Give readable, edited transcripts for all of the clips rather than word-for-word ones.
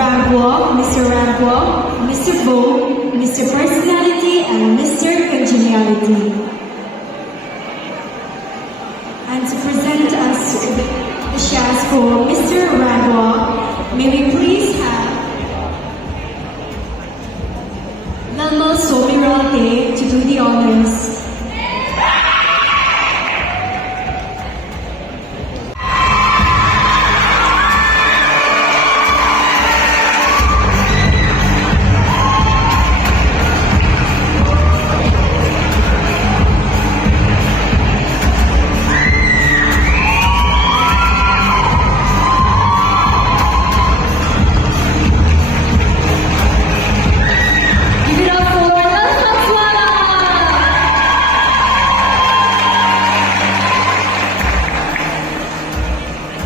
Rambo, Mr. Rambo, Mr. Vogue, Mr. Personality, and Mr. Congeniality. And to present us with the shares for Mr. Rambo, may we please have Lalma Somirate to do the honors.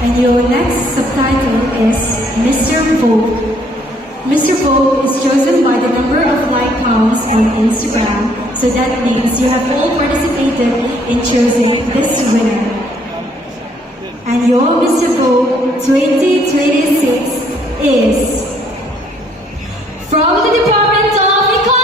And your next subtitle is Mr. Vogue. Mr. Vogue is chosen by the number of like counts on Instagram, so that means you have all participated in choosing this winner. And your Mr. Vogue 2026 is from the Department of Economics.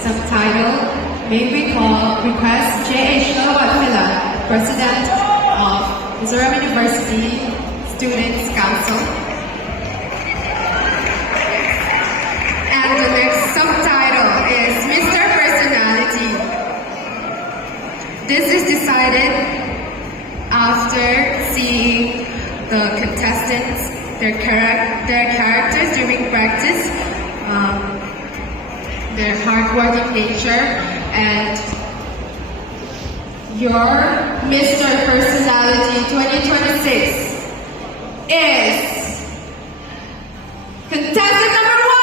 Subtitle, may we request J.H. Lowatila, President of Mizoram University Students' Council. And the next subtitle is Mr. Personality. This is decided after seeing the contestants, their characters during practice, their hardworking nature, and your Mr. Personality 2026 is contestant number 1,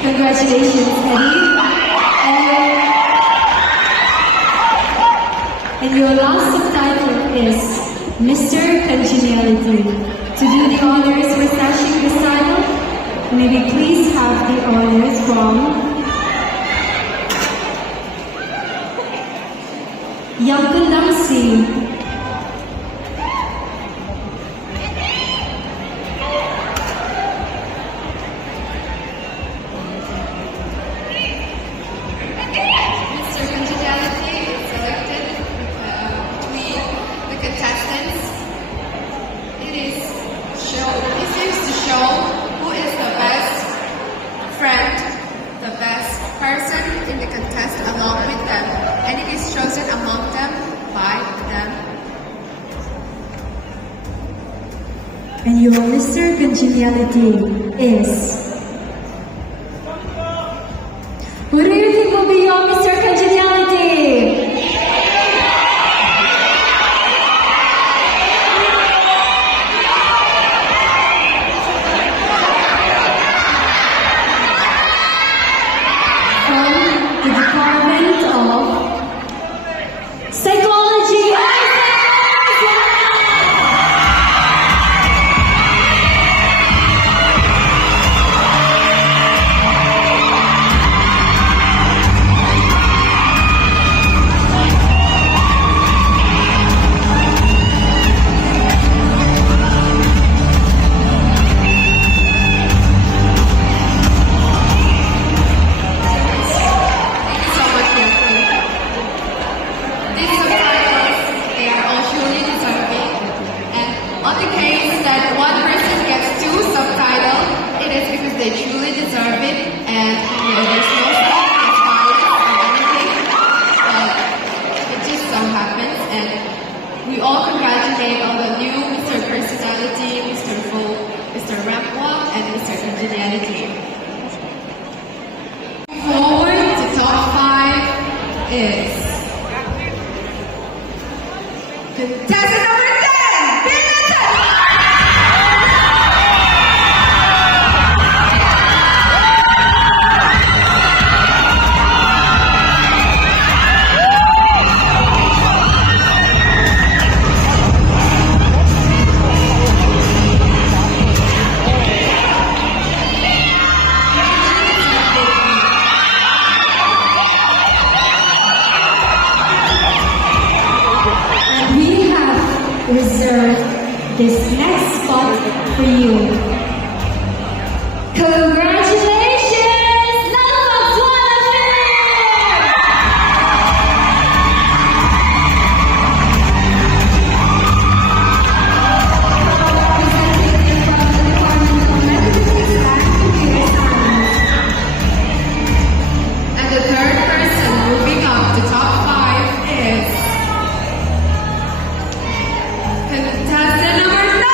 Congratulations, Eddie. And your last subtitle is Mr. Congeniality. To do the honors for sashing this title, may we please have the honors from Yakundam C. in the contest along with them, and it is chosen among them by them. And your Mr. Congeniality is... Who do you think will be your Mr. Congeniality? From the Department of Psychology. Contestant number 10, Pinatan! And we have reserved this next spot for you. Congratulations, Love And the third person moving up to top 5 is contestant number 9,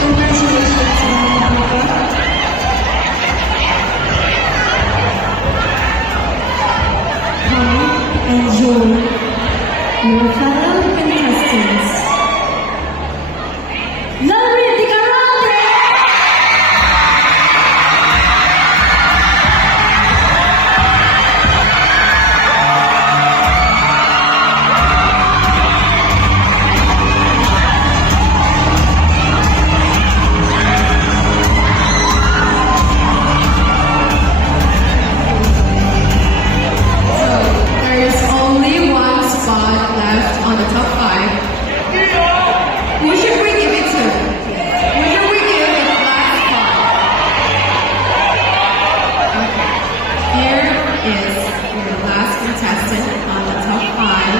Congratulations, Come and join your fellow contestants. Lauri Dicarante! there is only one spot left on the top 5. Who should we give it to? Who should we give the last spot? Okay. Here is your last contestant on the top 5.